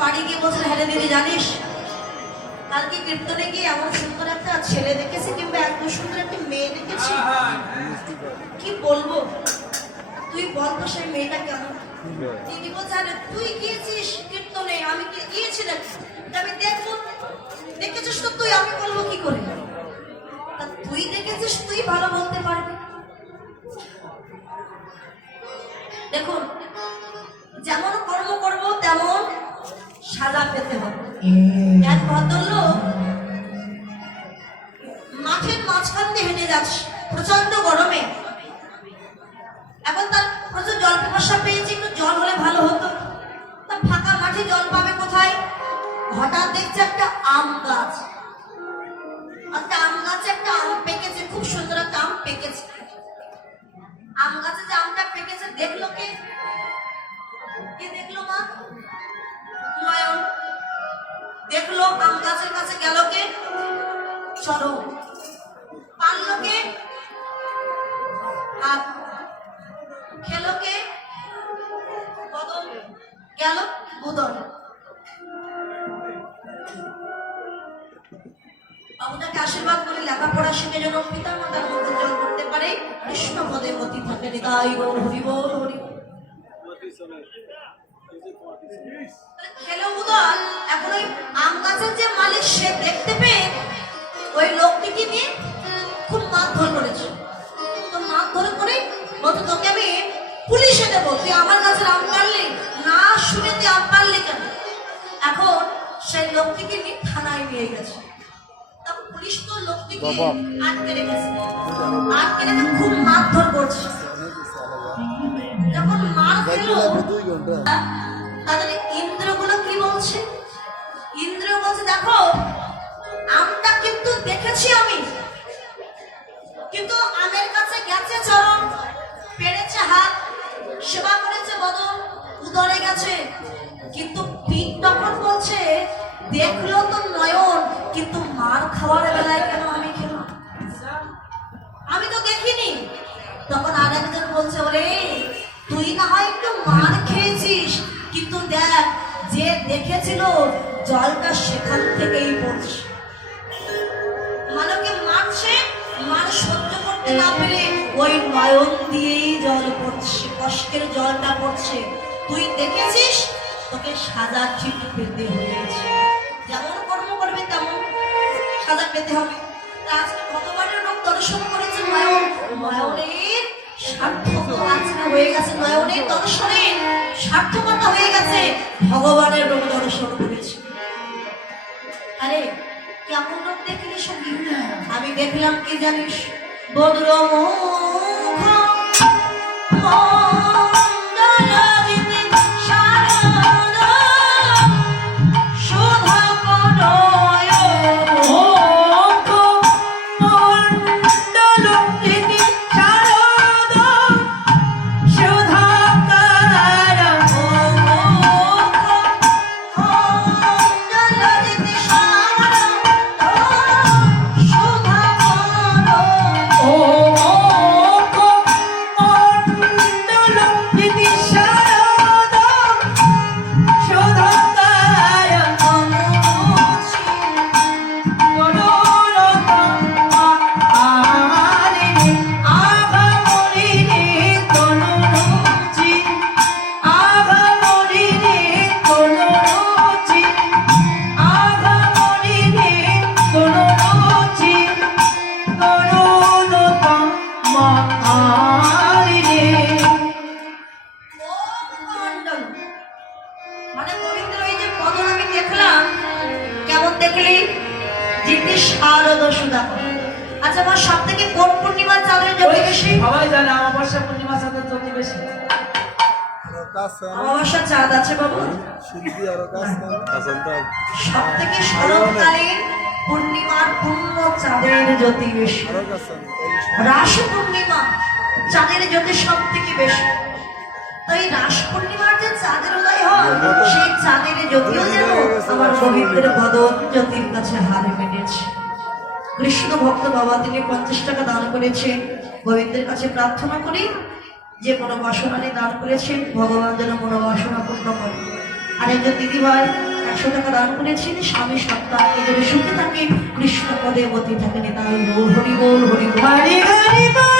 বাড়ি গিয়ে বলছেন হ্যাঁ দিদি জানিস? কালকে কীর্তনে গিয়ে এমন সুন্দর একটা ছেলে দেখেছি কিংবা এত সুন্দর একটা মেয়ে দেখেছি। কি বলব? তুই বল তো সেই মেয়েটা কেমন? দিদি বলছে আরে তুই গিয়েছিস কীর্তনে? আমি কি গিয়েছিলাম আমি দেখব। দেখেছিস তো তুই আমি বলব কি করে? তুই দেখেছিস তুই ভালো বলতে পারবি। দেখুন যেমন কর্ম করব তেমন সাজা পেতে হবে। এক ভদ্রলোক মাঠের মাঝখান দিয়ে হেঁটে যাচ্ছে প্রচণ্ড গরমে। এখন তার প্রচুর জল পিপাসা পেয়েছে একটু জল হলে ভালো হতো। তা ফাঁকা মাঠে জল পাবে কোথায়? হঠাৎ দেখছে একটা আম গাছ। একটা আম গাছে একটা আম পেকেছে খুব সুন্দর একটা আম পেকেছে। আম গাছে যে আমটা পেকেছে দেখল কে? কে দেখল মা? দেখল, আম গাছের কাছে গেল কে? চলো পারল কে? খেলো কে? গেল বাবুটাকে আশীর্বাদ করে লেখাপড়া শিখে যেন পিতার মাতার মধ্যে করতে পারে, কৃষ্ণ পদে মতি থাকে তাই বল হরি বল হরি। বল। খেলো বুদন এখন ওই আম গাছের যে মালিক সে দেখতে পেয়ে ওই লোকটিকে নিয়ে খুব মারধর করেছে। তো মারধর করে বলতো তোকে আমি পুলিশে দেবো তুই আমার কাছে আম পারলি না শুনে তুই আম পারলি কেন? এখন সেই লোকটিকে নিয়ে থানায় নিয়ে গেছে। পুলিশ তো লোকটিকে আটকে রেখেছে। আটকে রেখে খুব মারধর করছে। যখন মার খেলো তাদের ইন্দ্রগুলো কি বলছে? ইন্দ্র বলছে, দেখো, আমটা কিন্তু দেখেছি আমি। কিন্তু আমের কাছে গেছে পেরেছে হাত, সেবা করেছে বদন, উদরে গেছে। কিন্তু পিঠ তখন বলছে, দেখল তো নয়ন, কিন্তু মার খাওয়ার বেলায় কেন আমি খেলাম? আমি তো দেখিনি। তখন আর একজন বলছে, ওরে, তুই না হয় একটু মার খেয়েছিস কিন্তু দেখ যে দেখেছিল জলটা সেখান থেকেই পড়ছে। মানকে মারছে মান সহ্য করতে না পেরে ওই নয়ন দিয়েই জল পড়ছে, কষ্টের জলটা পড়ছে। তুই দেখেছিস? তোকে সাজা ঠিক পেতে হয়েছে। যেমন কর্ম করবে তেমন সাজা পেতে হবে। দর্শন করেছে নয়ন? নয়নের সার্থক আজকে হয়ে গেছে। নয়নের দর্শনে সার্থকতা হয়ে গেছে, ভগবানের রূপ দর্শন করেছে। আরে, কেমন লোক দেখলি সঙ্গী? আমি দেখলাম, কি জানিস? বদ্র দেখলি জিতি শারদ সুদা আচ্ছা আমার সব থেকে কোন পূর্ণিমার চাঁদের জ্যোতি বেশি? সবাই জানে অমাবস্যা পূর্ণিমার সাথে জ্যোতি বেশি? অমাবস্যা চাঁদ আছে বাবু। সব থেকে শরৎকালীন পূর্ণিমার পূর্ণ চাঁদের জ্যোতি বেশি। রাস পূর্ণিমা চাঁদের জ্যোতি সব থেকে বেশি। তো এই রাস পূর্ণিমার যে চাঁদের উদয় হয়, সেই চাঁদের জ্যোতিও যেন আমার গোবিন্দের বদন জ্যোতির কাছে হার মেনেছে। কৃষ্ণ ভক্ত বাবা তিনি পঞ্চাশ টাকা দান করেছেন। গোবিন্দের কাছে প্রার্থনা করি যে মনোবাসনা নিয়ে দান করেছেন, ভগবান যেন মনোবাসনা পূর্ণ করে আর একজন দিদি ভাই একশো টাকা দান করেছেন, স্বামী সত্তা জন্য সুখে থাকে, কৃষ্ণ পদে মতি থাকে তাই হরি, বল হরি, বল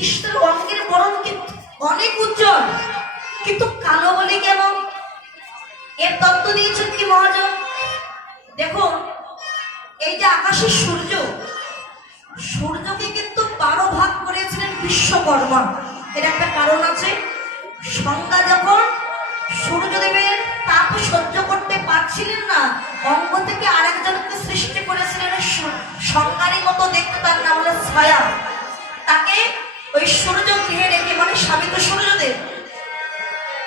কৃষ্ণের অঙ্গের বরণ অনেক উজ্জ্বল। কিন্তু কালো বলি কেন? এর তত্ত্ব দিয়েছেন কি মহাজন? দেখুন এই যে আকাশের সূর্য, সূর্যকে কিন্তু বারো ভাগ করেছিলেন বিশ্বকর্মা। এর একটা কারণ আছে, সংজ্ঞা যখন সূর্যদেবের তাপ সহ্য করতে পারছিলেন না, অঙ্গ থেকে আরেকজনকে সৃষ্টি করেছিলেন সংজ্ঞারই মতো দেখতে তার নাম হলো ছায়া। তাকে ওই সূর্য গৃহে রেখে মানে স্বামী তো সূর্যদেব।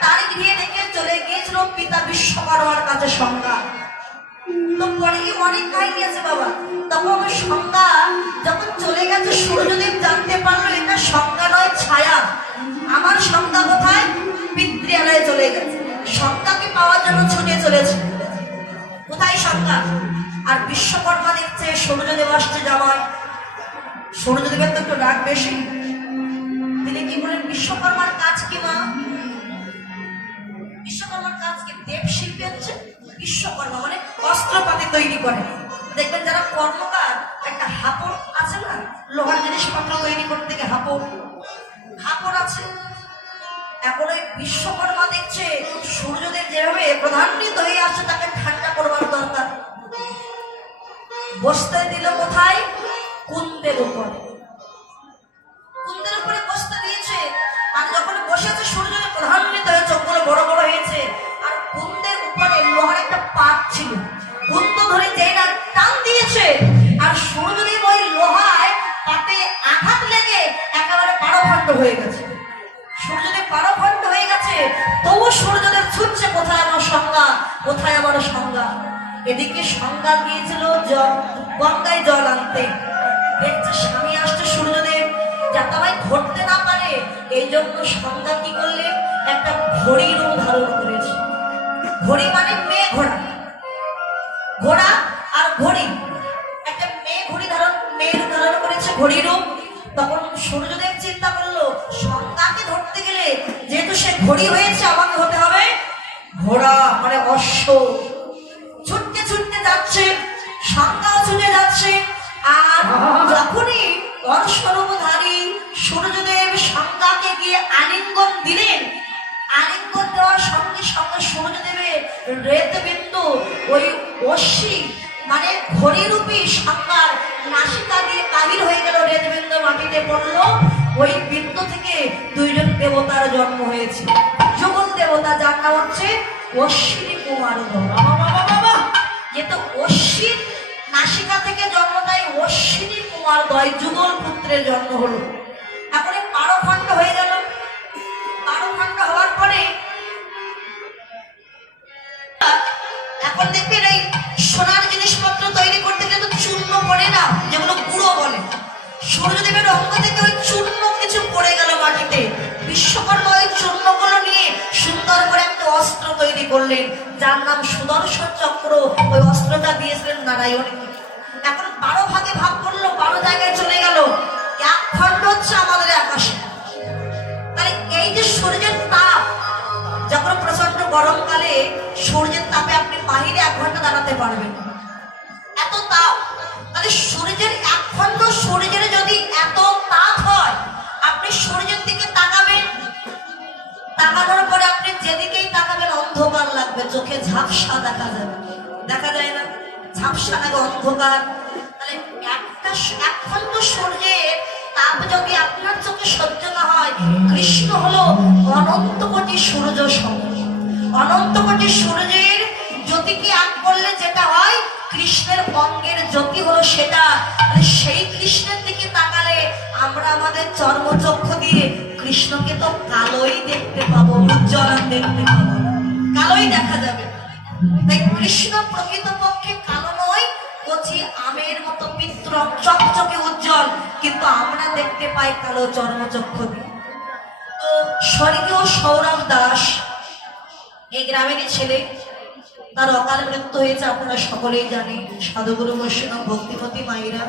তার গৃহে রেখে চলে গিয়েছিল পিতা বিশ্বকর্মার কাছে সংজ্ঞা তো পরে কি আছে বাবা। তখন ওই যখন চলে গেছে, সূর্যদেব জানতে পারল এটা সংজ্ঞা নয়, ছায়া। আমার সংজ্ঞা কোথায়? পিতৃয়ালয়ে চলে গেছে। সংজ্ঞাকে পাওয়ার জন্য ছুটে চলেছে। কোথায় সংজ্ঞা আর বিশ্বকর্মা দেখছে সূর্যদেব আসছে জামায় সূর্যদেবের তো একটু রাগ বেশি। তিনি কি বলেন, বিশ্বকর্মার কাজ কি মা? বিশ্বকর্মার কাজ কি দেব শিল্পী হচ্ছে? বিশ্বকর্মা মানে অস্ত্রপাতি তৈরি করে। দেখবেন যারা কর্মকার, একটা হাপড় আছে না, লোহার জিনিসপত্র তৈরি করতে গিয়ে হাপড় হাপড় আছে। এখন ওই বিশ্বকর্মা দেখছে, সূর্যদেব যেভাবে প্রধান্বিত হয়ে আসছে তাকে ঠান্ডা করবার দরকার। বসতে দিল কোথায়? কুন্দের উপরে। একটা পাত ছিল কুন্দ ধরে না টান দিয়েছে আর সূর্যদেব ওই লোহায় পাতে আঘাত লেগে একেবারে পারখণ্ড হয়ে গেছে। সূর্যদেব পারখণ্ড হয়ে গেছে, তবু সূর্যদেব ছুটছে কোথায় আমার সংজ্ঞা, কোথায় আমার সংজ্ঞা? এদিকে সংজ্ঞা গিয়েছিল জল, গঙ্গায় জল আনতে। দেখছে স্বামী আসছে সূর্যদেব যাতে আমায় ধরতে না পারে, এই জন্য সংজ্ঞা কি করলেন একটা ঘড়ির রূপ করেছে। ঘড়ি মানে মেয়ে ঘোড়া ঘড়ি হয়েছে আমাকে হতে হবে ঘোড়া মানে অশ্ব। ছুটতে ছুটতে যাচ্ছে সংজ্ঞাও ছুটে যাচ্ছে, আর যখনই অর্শরূপধারী সূর্যদেব সংজ্ঞাকে গিয়ে আলিঙ্গন দিলেন, আলিঙ্গন দেওয়ার সঙ্গে সঙ্গে সূর্যদেবের রেত বিন্দু ওই অশ্বি মানে ঘড়িরূপী সংজ্ঞার নাসিকা দিয়ে বাহির হয়ে গেল রেত বিন্দু মাটিতে পড়ল। ওই বৃত্ত থেকে দুইজন দেবতার জন্ম হয়েছে। যুগল দেবতা যার নাম হচ্ছে, অশ্বিনী কুমার যেহেতু অশ্বিন নাসিকা থেকে জন্ম দেয় অশ্বিনী কুমার দয় যুগল পুত্রের জন্ম হলো। সূর্যদেবের অঙ্গ থেকে ওই চূর্ণ কিছু পড়ে গেল মাটিতে। বিশ্বকর্মা ওই চূর্ণগুলো নিয়ে সুন্দর করে একটা অস্ত্র তৈরি করলেন, যার নাম সুদর্শন চক্র। ওই অস্ত্রটা দিয়েছিলেন নারায়ণকে এখন বারো ভাগে ভাগ করল, বারো জায়গায় চলে গেল। এক খণ্ড হচ্ছে আমাদের আকাশে। তাহলে এই যে সূর্যের তাপ, যখন প্রচণ্ড গরমকালে সূর্যের তাপে আপনি বাহিরে এক ঘণ্টা দাঁড়াতে পারবেন। এত তাপ, তাহলে সূর্যের আপনি সূর্যের দিকে তাকাবেন, তাকানোর পরে আপনি যেদিকেই তাকাবেন, অন্ধকার লাগবে, চোখে ঝাপসা দেখা যাবে। দেখা যায় না? ঝাপসা লাগে, অন্ধকার। তাহলে একটা এক খণ্ড সূর্যের তাপ যদি আপনার চোখে সহ্য না হয়, কৃষ্ণ হলো অনন্ত কোটি সূর্য সম অনন্ত কোটি সূর্যের জ্যোতিকে আগ করলে যেটা হয়? কৃষ্ণের অঙ্গের জ্যোতি হলো সেটা। সেই কৃষ্ণের দিকে তাকালে আমরা আমাদের চর্মচক্ষু দিয়ে কৃষ্ণকে তো কালোই দেখতে পাবো দেখতে পাবো। কালোই দেখা যাবে। তাই কৃষ্ণ প্রকৃতপক্ষে কালো নয় আমের মতো পিত্র, চকচকে উজ্জ্বল, কিন্তু আমরা দেখতে পাই কালো চর্মচক্ষু দিয়ে। তো স্বর্গীয় সৌরভ দাস, এই গ্রামেরই ছেলে, তার অকাল মৃত্যু হয়েছে, আপনারা সকলেই জানেন। সাধুগুরু বৈষ্ণব ভক্তিমতী মায়েরা।